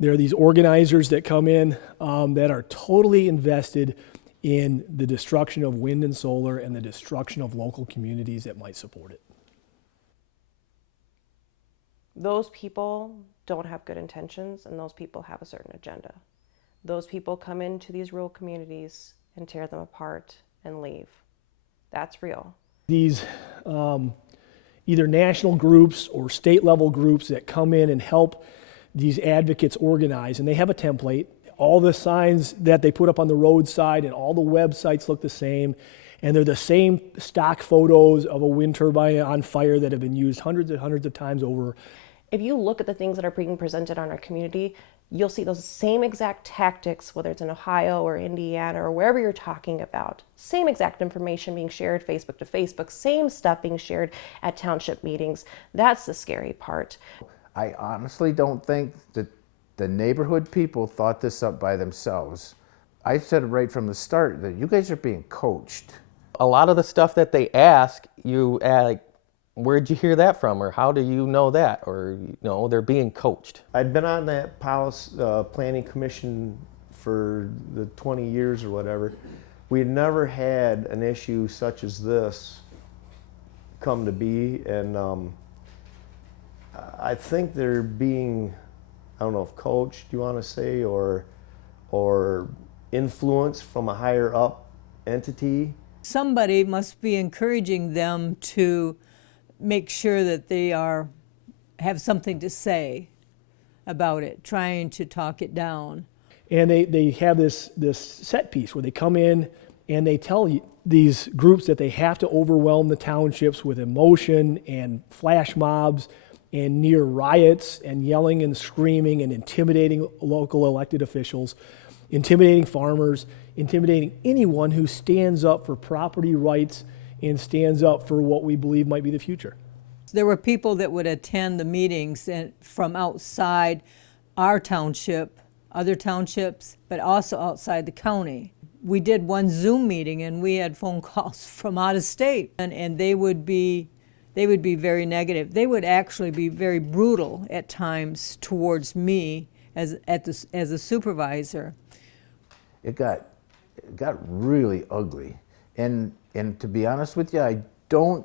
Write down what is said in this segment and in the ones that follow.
There are these organizers that come in that are totally invested in the destruction of wind and solar and the destruction of local communities that might support it. Those people don't have good intentions, and those people have a certain agenda. Those people come into these rural communities and tear them apart and leave. That's real. These either national groups or state level groups that come in and help these advocates organize, and they have a template. All the signs that they put up on the roadside and all the websites look the same, and they're the same stock photos of a wind turbine on fire that have been used hundreds and hundreds of times over. If you look at the things that are being presented on our community, you'll see those same exact tactics, whether it's in Ohio or Indiana or wherever you're talking about. Same exact information being shared Facebook to Facebook, same stuff being shared at township meetings. That's the scary part. I honestly don't think that the neighborhood people thought this up by themselves. I said right from the start that you guys are being coached. A lot of the stuff that they ask, you like, where'd you hear that from, or how do you know that, or they're being coached. I'd been on that policy planning commission for the 20 years or whatever. We had never had an issue such as this come to be, and I think they're being, I don't know if coached, you want to say, or influenced from a higher up entity. Somebody must be encouraging them to make sure that they have something to say about it, trying to talk it down. And they have this set piece where they come in and they tell these groups that they have to overwhelm the townships with emotion and flash mobs and near riots and yelling and screaming and intimidating local elected officials, intimidating farmers, intimidating anyone who stands up for property rights and stands up for what we believe might be the future. There were people that would attend the meetings from outside our township, other townships, but also outside the county. We did one Zoom meeting and we had phone calls from out of state, and they would be very negative. They would actually be very brutal at times towards me as a supervisor. It got really ugly. And to be honest with you, I don't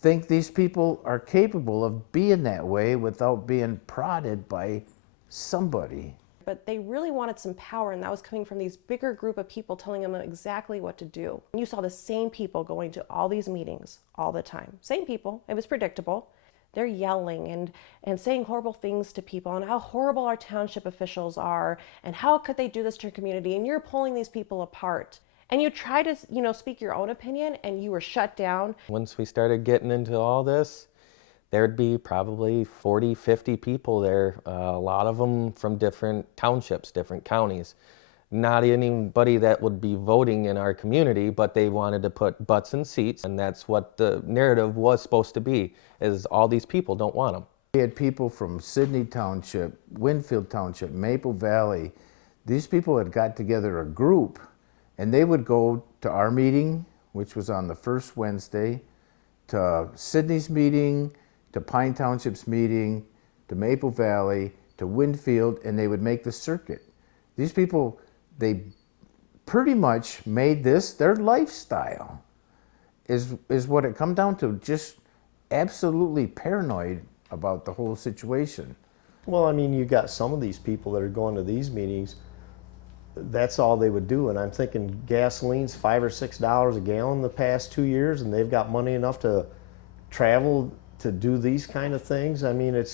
think these people are capable of being that way without being prodded by somebody. But they really wanted some power, and that was coming from these bigger group of people telling them exactly what to do. You saw the same people going to all these meetings all the time. Same people. It was predictable. They're yelling and saying horrible things to people and how horrible our township officials are and how could they do this to your community, and you're pulling these people apart. And you try to, speak your own opinion, and you were shut down. Once we started getting into all this, there'd be probably 40, 50 people there, a lot of them from different townships, different counties. Not anybody that would be voting in our community, but they wanted to put butts in seats, and that's what the narrative was supposed to be, is all these people don't want them. We had people from Sidney Township, Winfield Township, Maple Valley. These people had got together a group, and they would go to our meeting, which was on the first Wednesday, to Sidney's meeting, to Pine Township's meeting, to Maple Valley, to Winfield, and they would make the circuit. These people, they pretty much made this their lifestyle, is what it come down to, just absolutely paranoid about the whole situation. Well, I mean, you got some of these people that are going to these meetings, that's all they would do. And I'm thinking gasoline's $5 or $6 a gallon the past 2 years, and they've got money enough to travel to do these kind of things. I mean,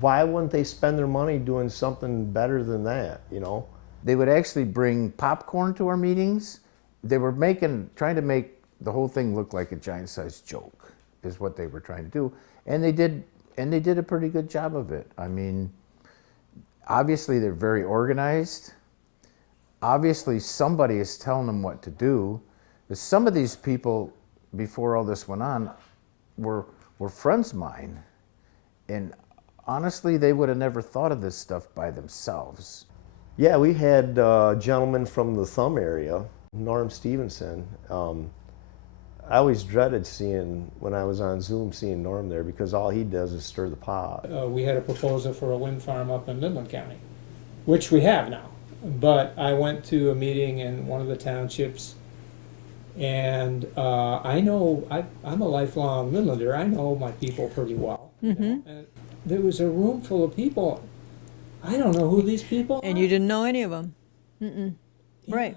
why wouldn't they spend their money doing something better than that, They would actually bring popcorn to our meetings. They were trying to make the whole thing look like a giant-sized joke, is what they were trying to do. And they did a pretty good job of it. I mean, obviously they're very organized. Obviously somebody is telling them what to do. Some of these people, before all this went on, were friends of mine. And honestly, they would have never thought of this stuff by themselves. Yeah, we had a gentleman from the Thumb area, Norm Stevenson. I always dreaded when I was on Zoom, seeing Norm there, because all he does is stir the pot. We had a proposal for a wind farm up in Midland County, which we have now. But I went to a meeting in one of the townships, and I'm a lifelong Midlander. I know my people pretty well. You know? And there was a room full of people. I don't know who these people And are. you didn't know any of them. Right,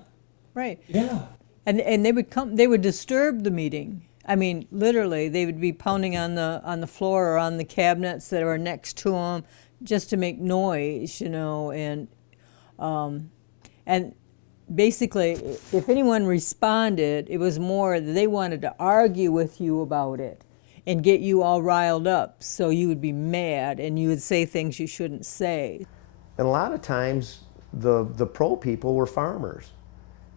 right. Yeah. And they would come, they would disturb the meeting. I mean, literally, they would be pounding on the floor or on the cabinets that were next to them just to make noise, you know, and basically, if anyone responded, it was more that they wanted to argue with you about it and get you all riled up, so you would be mad and you would say things you shouldn't say. And a lot of times, the pro people were farmers.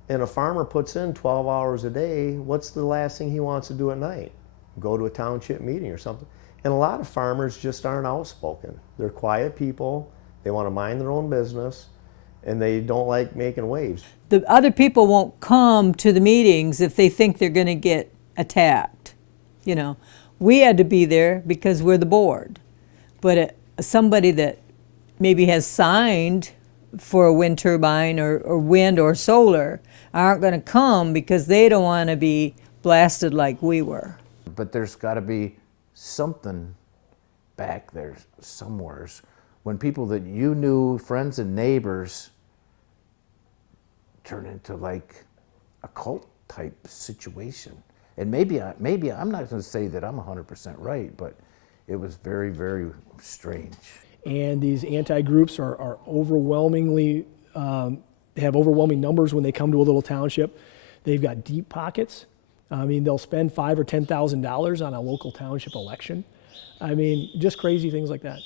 And a farmer puts in 12 hours a day, what's the last thing he wants to do at night? Go to a township meeting or something. And a lot of farmers just aren't outspoken. They're quiet people, they want to mind their own business, and they don't like making waves. The other people won't come to the meetings if they think they're going to get attacked. You know, we had to be there because we're the board. But somebody that maybe has signed for a wind turbine or wind or solar aren't going to come because they don't want to be blasted like we were. But there's got to be something back there somewheres when people that you knew, friends and neighbors, turn into like a cult type situation. And maybe I'm not going to say that I'm 100% right, but it was very, very strange. And these anti-groups are overwhelmingly, have overwhelming numbers when they come to a little township. They've got deep pockets. I mean, they'll spend $5,000 or $10,000 on a local township election. I mean, just crazy things like that.